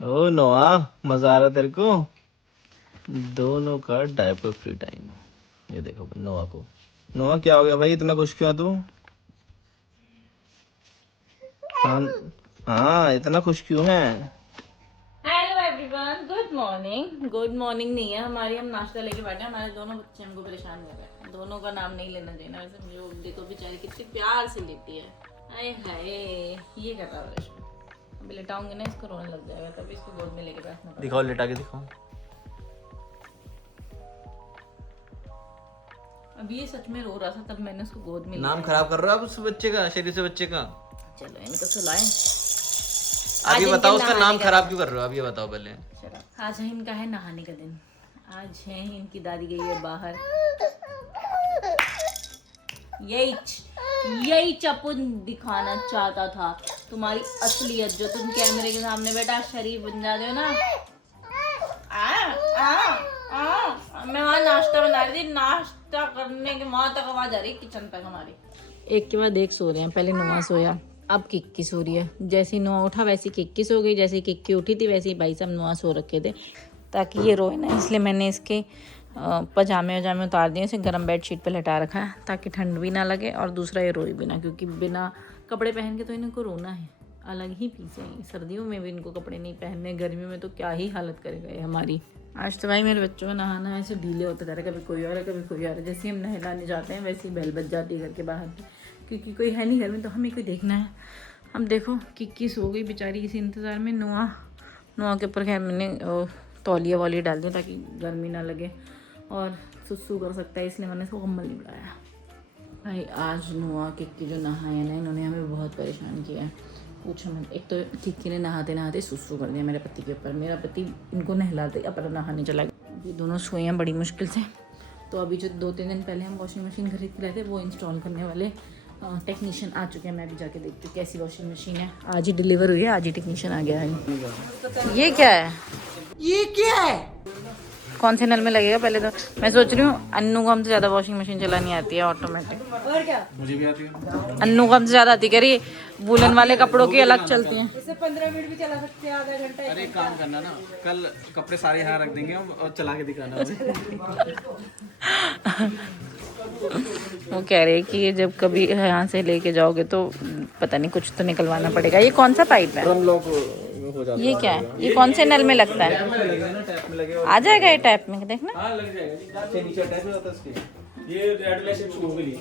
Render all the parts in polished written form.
ओ नोआ, मजा आ रहा तेरे को? दोनों का डायपर फ्री टाइम। ये देखो नोआ को। नोआ क्या हो गया भाई, इतना खुश क्यों है तू? हाँ। हाँ, इतना खुश क्यों है? Hello everyone, good morning. Good morning नहीं है हमारी, हम नाश्ता लेके बैठे हैं। हमारे दोनों बच्चे हमको परेशान कर रहे हैं। दोनों का नाम नहीं लेना चाहिए ना वैसे, मुझे वो देखो बेचारी कितनी प्यार से लेटी है। हाय हाय, ये कर रहा है रश्मि। अभी लेटाऊंगी ना इसको रोने लग जाएगा, तभी इसको गोद में लेके बैठना पड़ेगा। दिखाओ, लेटा के दिखाओ। अभी ये सच में रो रहा था, तब मैंने उसको गोद में नाम लिया। खराब कर रहा है आप उस बच्चे का, शरीर से बच्चे का। चलो इनको सुलाएं। आप ये इनके बताओ उसका नहाने नाम का खराब दिन। क्यों कर रहे हो, आप ये बताओ पहले। आज है इनका है नहाने का दिन। आज है इनकी दादी गई है बाहर। यही चपुन दिखाना चाहता था, तुम्हारी असलियत जो तुम कैमरे के सामने बेटा शरीफ बन जाते हो ना। मैं वहाँ नाश्ता बना रही थी, नाश्ता करने के वहां तक आवाज आ रही किचन तक हमारी। एक के बाद एक सो रहे हैं। पहले नुआ सोया, अब किक्की सो रही है। जैसे ही नुआ उठा वैसे किक्की सो गई, जैसे किक्की उठी थी वैसे ही भाई साहब नुआ सो रखे थे ताकि ये रोए ना। इसलिए मैंने इसके पजामे वजामे उतार दिए, इसे गर्म बेडशीट पे लटा रखा है ताकि ठंड भी ना लगे और दूसरा ये रोए भी ना, क्योंकि बिना कपड़े पहन के तो इनको रोना है। अलग ही पीछे हैं। सर्दियों में भी इनको कपड़े नहीं पहनने, गर्मियों में तो क्या ही हालत करेगा ये हमारी। आज तो भाई मेरे बच्चों का नहाना ऐसे ढीले होते जा रहे, कभी कोई और है कभी कोई और है। जैसे हम नहलाने जाते हैं वैसे ही बेल बज जाती है घर के बाहर पे, क्योंकि कोई है नहीं घर में तो हमें कोई देखना है। हम देखो किक्की सो गई बेचारी इसी इंतज़ार में। नुआ के ऊपर खैर मैंने तौलिया वाली डाल दिया ताकि गर्मी ना लगे और सुसु कर सकता है, इसलिए मैंने इसको कम्बल नहीं उड़ाया। भाई आज नुआ किक्की जो नहाए ना, इन्होंने हमें बहुत परेशान किया है, पूछो मत। एक तो किक्की ने नहाते नहाते सुसु कर दिया मेरे पति के ऊपर। मेरा पति इनको नहलाते अपना नहाने चला गया। ये दोनों सोए हैं बड़ी मुश्किल से। तो अभी जो 2-3 दिन पहले हम वॉशिंग मशीन खरीद के लाए थे, वो इंस्टॉल करने वाले टेक्नीशियन आ चुके हैं। मैं भी जाके देखती हूँ कैसी वॉशिंग मशीन है। आज ही डिलीवर हुई है, आज ही टेक्नीशियन आ गया है। ये क्या है? ये क्या है? कौन से नल में लगेगा? पहले तो मैं सोच रही हूँ अन्नू को हमसे ज़्यादा वॉशिंग मशीन चलानी आती है ऑटोमेटिक। और क्या? मुझे भी आती है। अन्नू को हमसे ज़्यादा आती है, कह रही वूलन वाले कपड़ों की अलग चलती हैं। इसे 15 मिनट भी चला सकते हैं, आधा घंटा। अरे एक काम करना ना, कल कपड़े सारे यहाँ रख देंगे हम और चला के दिखाना हमें। वो कह रहे हैं कि ये जब कभी यहाँ से लेके जाओगे तो पता नहीं कुछ तो निकलवाना पड़ेगा। ये कौन सा पाइप है? ड्रम लॉक हो जाता है। ये क्या है? ये कौन से नल में लगता है? टैप में लगेगा ना, टैप में लगेगा। आ जाएगा ये टैप में, देखना। हाँ लग जाएगा जी, नीचे अटैच हो जाता है इसके। ये रेड लाइट से शुरू हो गई।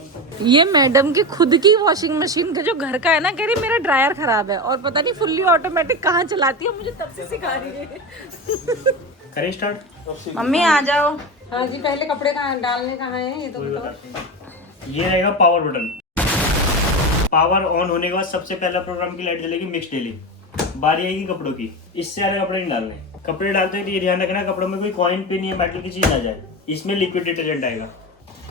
ये मैडम की खुद की वॉशिंग मशीन का जो घर का है ना, कह रही मेरा ड्रायर खराब है और पता नहीं फुल्ली ऑटोमेटिक कहाँ चलाती है, मुझे तब से सिखा रही है। करें स्टार्ट। मम्मी आ जाओ। हाँ जी, पहले कपड़े कहाँ डालने कहाँ हैं ये तो बताओ। ये रहेगा पावर बटन। पावर ऑन होने के बाद सबसे पहला प्रोग्राम की लाइट जलेगी मिक्स डेली। बारी आएगी कपड़ों की, इससे ज्यादा कपड़े नहीं डालने। कपड़े डालते हैं तो ये ध्यान रखना कपड़ों में कोई कॉइन पिन या मेटल की चीज ना जाए। इसमें लिक्विड डिटर्जेंट आएगा।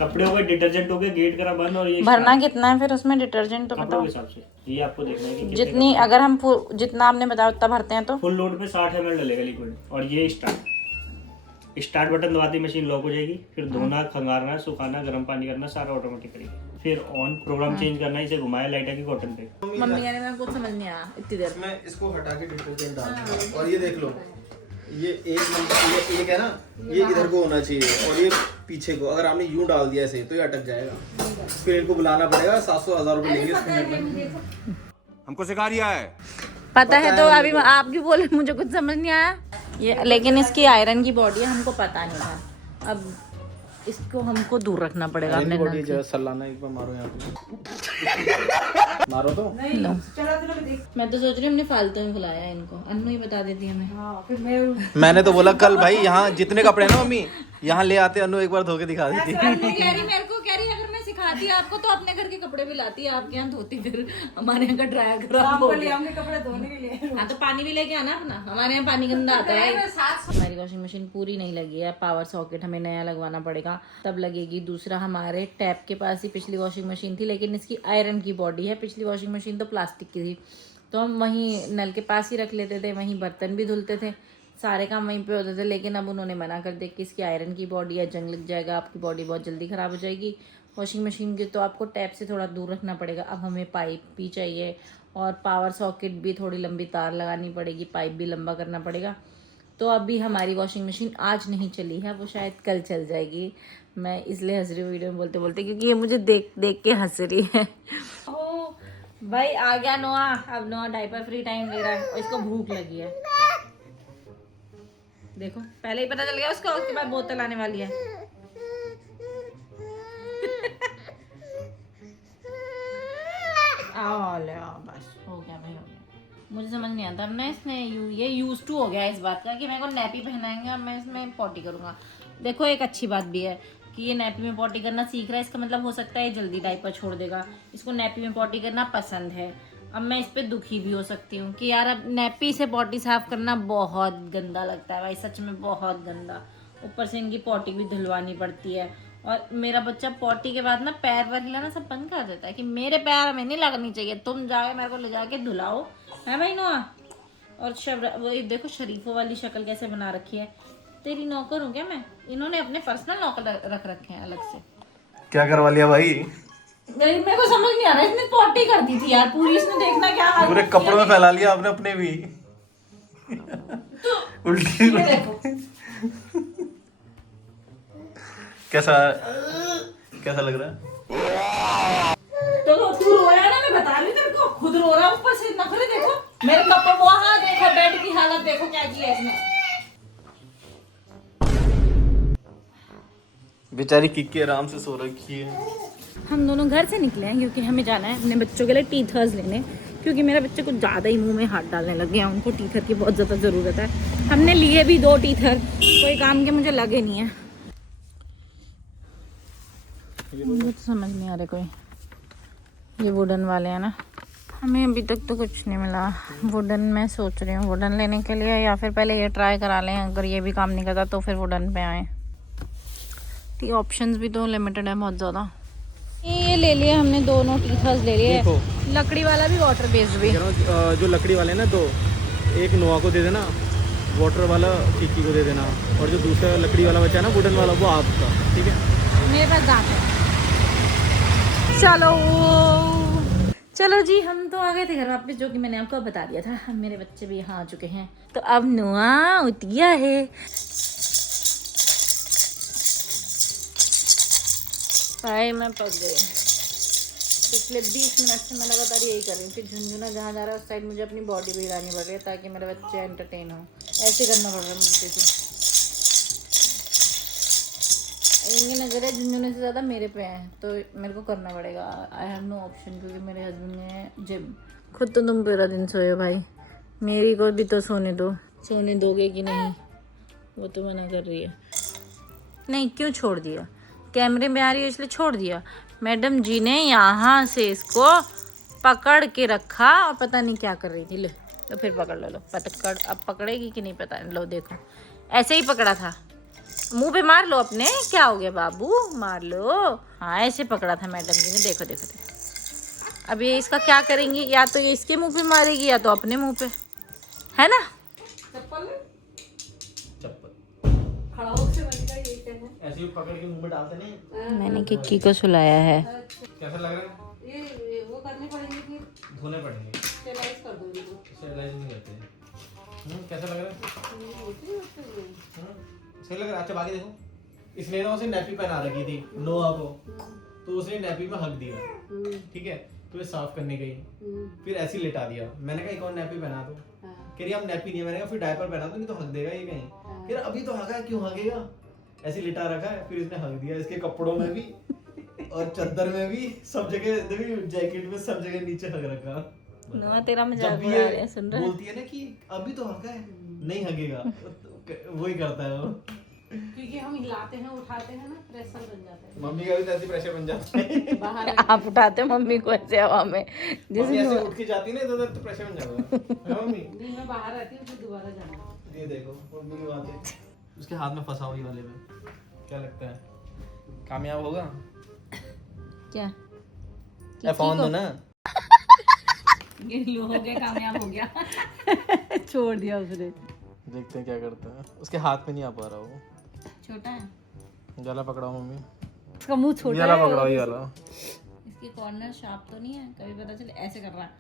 कपड़े हो गए डिटर्जेंट हो गए, गेट करा बंद। और ये भरना कितना है फिर उसमें डिटर्जेंट तो कपड़ों बताओ। के हिसाब से ये आपको देखना है कि कितने जितनी अगर हम जितना आपने बताया उतना भरते हैं तो फुल लोड पे 60 ml डलेगा लिक्विड। और ये स्टार्ट बटन दबाते ही मशीन लॉक हो जाएगी। फिर धोना, खंगारना, सुखाना, गर्म पानी करना सारा ऑटोमेटिक करेगी। फिर ऑन प्रोग्राम चेंज करना है, इसे घुमाया लाइट की कॉटन पे। मम्मी कहने में कुछ समझ नहीं आया इतनी देर। इसमें इसको हटा के डिटर्जेंट डाल दूंगा। और ये देख लो, ये एक नंबर, ये एक है ना, ये इधर को होना चाहिए और ये पीछे को। अगर आपने यूं डाल दिया ऐसे तो ये अटक जाएगा। फिर इनको बुलाना पड़ेगा, 700-1000 रुपए लेंगे इस मिनट में। हमको सिखा रिया है। पता है तो अभी आप भी बोले मुझे कुछ समझ नहीं आया ये, लेकिन इसकी आयरन की बॉडी है, हमको पता नहीं था। अब इसको हमको दूर रखना पड़ेगा अपने नल से। सलाना एक बार मारो यहाँ पे। मारो तो। लो। चला तो लोग देख। मैं तो सोच रही हूँ हमने फालतू में बुलाया इनको, अन्नू ही बता देती हमें। हाँ, फिर मैं मैंने तो बोला कल भाई यहाँ जितने कपड़े हैं ना मम्मी, यहाँ ले आते अनु एक बार धो के दिखा देती। अन्नू कह रही मेरे को, कह रही अगर मैं सिखाती आपको तो अपने घर के कपड़े भी लाती है, आपके यहाँ धोती, फिर हमारे यहाँ का ड्रायर खराब शाम हो को ले गया। आऊंगी कपड़े धोने के लिए। हाँ तो पानी भी लेके आना अपना, हमारे यहाँ पानी गंदा आता है। हमारी वॉशिंग मशीन पूरी नहीं लगी है, पावर सॉकेट हमें नया लगवाना पड़ेगा तब लगेगी। दूसरा हमारे टैप के पास ही पिछली वॉशिंग मशीन थी, लेकिन इसकी आयरन की बॉडी है। पिछली वॉशिंग मशीन तो प्लास्टिक की थी, तो हम वहीं नल के पास ही रख लेते थे, वहीं बर्तन भी धुलते थे, सारे काम वहीं पे होते थे। लेकिन अब उन्होंने मना कर दिया कि इसकी आयरन की बॉडी है, जंग लग जाएगा, आपकी बॉडी बहुत जल्दी ख़राब हो जाएगी वॉशिंग मशीन की, तो आपको टैप से थोड़ा दूर रखना पड़ेगा। अब हमें पाइप भी चाहिए और पावर सॉकेट भी, थोड़ी लंबी तार लगानी पड़ेगी, पाइप भी लंबा करना पड़ेगा। तो अभी हमारी वॉशिंग मशीन आज नहीं चली है, वो शायद कल चल जाएगी। मैं इसलिए हंस रही हूँ वीडियो में बोलते बोलते, क्योंकि ये मुझे देख देख के हंस रही है। ओ भाई आ गया नोआ। अब नोआ डायपर फ्री टाइम ले रहा है और इसको भूख लगी है। देखो पहले ही पता चल गया उसको, उसके बाद बोतल आने वाली है। आओ ले आओ, बस हो गया भाई, हो गया। मुझे समझ नहीं आता, मैं इसने ये यूज टू हो गया है इस बात का कि मेरे को नैपी पहनाएंगे और मैं इसमें पॉटी करूंगा। देखो एक अच्छी बात भी है कि ये नैपी में पॉटी करना सीख रहा है, इसका मतलब हो सकता है ये जल्दी डायपर छोड़ देगा। इसको नैपी में पॉटी करना पसंद है। अब मैं इस पर दुखी भी हो सकती हूँ कि यार अब नैपी से पॉटी साफ करना बहुत गंदा लगता है भाई, सच में बहुत गंदा। ऊपर से इनकी पॉटी भी धुलवानी पड़ती है और मेरा बच्चा पॉटी के बाद ना पैर वैर हिलाना सब बंद कर देता है कि मेरे पैर में नहीं लगनी चाहिए, तुम जाके मेरे को ले जाके धुलाओ, है भाई नोआ। और वो देखो शरीफों वाली शक्ल कैसे बना रखी है। तेरी नौकर हूँ क्या मैं? इन्होंने अपने पर्सनल नौकर रख रखे हैं अलग से। क्या करवा लिया भाई? मेरे को समझ नहीं आ रहा, इसने पॉटी कर दी थी यार पूरी, इसने देखना क्या हाल पूरे कपड़ों में फैला लिया आपने अपने भी। उल्टी ये देखो कैसा लग रहा है? तो तू रोया ना, मैं बता रही तेरे को, खुद रो रहा ऊपर से नखरे देखो मेरे कपड़े। वहां देखो बेड की हालत देखो क्या की है इसने। बेचारी किक्की आराम से सो रखी है। हम दोनों घर से निकले हैं क्योंकि हमें जाना है अपने बच्चों के लिए टीथर्स लेने, क्योंकि मेरे बच्चे कुछ ज़्यादा ही मुंह में हाथ डालने लग गए हैं, उनको टीथर की बहुत ज़्यादा ज़रूरत है। हमने लिए भी 2 टीथर, कोई काम के मुझे लगे नहीं है। मुझे तो समझ नहीं आ रहा कोई, ये वुडन वाले हैं ना, हमें अभी तक तो कुछ नहीं मिला। वुडन मैं सोच रही हूँ वुडन लेने के लिए, या फिर पहले ये ट्राई करा लें, अगर ये भी काम नहीं करता तो फिर वुडन पे आए। तो ऑप्शंस भी तो लिमिटेड है बहुत ज़्यादा। ये ले लिए हमने, दोनों टीथर्स ले लिए, लकड़ी वाला भी वाटर बेस्ड भी। जो लकड़ी वाले ना, तो एक नोआ को दे देना, वाटर वाला किक्की को दे देना, और जो दूसरा लकड़ी वाला बचा है ना वुडन वाला, वो आपका, ठीक है? मेरे पास दांत है। चलो जी, हम तो आ गए थे घर वापस, जो कि मैंने आपको बता दिया था। हम मेरे बच्चे भी यहाँ आ चुके हैं, तो अब नोआ उठ गया है। भाई मैं पक गई, पिछले 20 मिनट से मैं लगातार यही कर रही हूँ कि झुंझुना जहाँ जा रहा है उस साइड मुझे अपनी बॉडी भी हिलानी पड़ रही है ताकि मेरे बच्चे एंटरटेन हो। ऐसे करना पड़ रहा है मुझे तो। इनकी नज़र है झुंझुने से ज़्यादा मेरे पे है, तो मेरे को करना पड़ेगा। आई हैव नो ऑप्शन, क्योंकि मेरे हस्बैंड ने जिम। खुद तो तुम पूरा दिन सोए भाई, मेरी को भी तो सोने दो। सोने दोगे कि नहीं, वो तो मना कर रही है। नहीं, क्यों छोड़ दिया? कैमरे में आ रही है इसलिए छोड़ दिया। मैडम जी ने यहाँ से इसको पकड़ के रखा और पता नहीं क्या कर रही थी। ले तो फिर पकड़ लो, पकड़, अब पकड़ेगी कि नहीं पता नहीं। लो देखो, ऐसे ही पकड़ा था, मुंह पे मार लो अपने, क्या हो गया बाबू, मार लो। हाँ ऐसे पकड़ा था मैडम जी ने, देखो देखो देखो। अब ये इसका क्या करेंगी, या तो ये इसके मुंह पे मारेगी या तो अपने मुंह पे, है ना? चप्पल खड़ा होके बनेगा, यही कहना। ऐसे ही पकड़ के मुंह में डालते नहीं। मैंने किक्की को सुलाया है। कैसा लग रहा है? ये वो करने पड़ेंगे, फिर धोने पड़ेंगे, स्टेलाइज कर दोगे तो। स्टेरिलाइज नहीं करते हैं। कैसा लग रहा है? सही लग रहा है। अच्छा बाकी देखो, इसने ना उसे नैपी पहना रखी थी नोआ को, तो उसने नैपी में हक दिया, ठीक है? तो ये साफ करने गई, फिर ऐसे ही लिटा दिया। मैंने कहा एक और नैपी पहना दो, कह रही अब नैपी नहीं है। मैंने कहा फिर डायपर पहना दो, नहीं तो हक देगा ये कहीं। फिर अभी तो हका, क्यों हगेगा? ऐसे लिटा रखा है, फिर इसने हक दिया। इसके कपड़ों में भी और चादर में भी, सब जगह देखिए, जैकेट में सब जगह नीचे हक रखा। नोआ तेरा मजाक जब भी उड़ा रहे हैं, सुन रहे हैं? बोलती है ना कि अभी तो हका है, नहीं हगेगा, वही करता है वो। क्योंकि हम हिलाते हैं उठाते हैं ना, प्रेशर बन जाता है मम्मी का भी तो ऐसे प्रेशर बन जाता है। बाहर। आप उठाते मम्मी को ऐसे हवा में, मम्मी जैसे ऐसे उठ के जाती है ना इधर, तो प्रेशर बन जाता है मम्मी। दिन में बाहर आती हूँ, फिर दोबारा जाना। ये देखो मम्मी की बात है, उसके हाथ में फंसा हुई वाले में। क्या लगता है कामयाब होगा? क्या फोन दो ना। ये लो हो गया, कामयाब हो गया। छोड़ दिया उसने। देखते हैं क्या करता है। उसके हाथ में नहीं आ पा रहा वो, छोटा है, जाला पकड़ाओ मम्मी, उसका मुंह छोटा जाला है। पकड़ाओ ये वाला। इसकी कॉर्नर शार्प तो नहीं है, कभी पता चले ऐसे कर रहा है।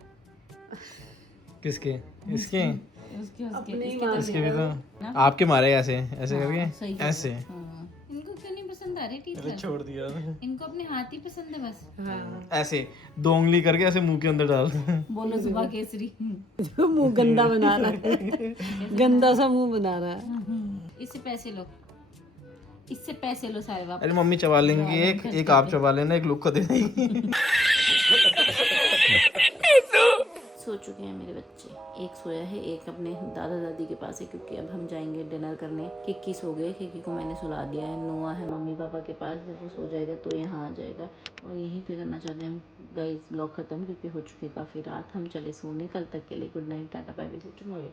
किसके? इसके? उसके इसके भी तो आपके मारे ऐसे ऐसे सही करके ऐसे। इनको क्यों नहीं पसंद आ रहे टीचर? छोड़ दिया इनको अपने हाथ ही पसंद है बस। ऐसे 2 उंगली करके ऐसे मुंह के अंदर डाल। बोलो सुबह केसरी। मुंह गंदा बना रहा है, गंदा सा मुंह बना रहा है। इससे पैसे लो, इससे पैसे लो सारे वापस। अरे मम्मी चबा लेंगी, एक आप चबा लेना, एक लोग को दे देंगी। सो चुके हैं मेरे बच्चे, एक सोया है, एक अपने दादा दादी के पास है, क्योंकि अब हम जाएंगे डिनर करने। किक्की सो गए, किक्की को मैंने सुला दिया है। नोआ है मम्मी पापा के पास, जब वो सो जाएगा तो यहाँ आ जाएगा। और यहीं पे करना चाहते हैं हम गाइस ब्लॉग खत्म, क्योंकि हो चुकी है काफ़ी रात। हम चले सोने, कल तक के लिए good night, tata bye bye.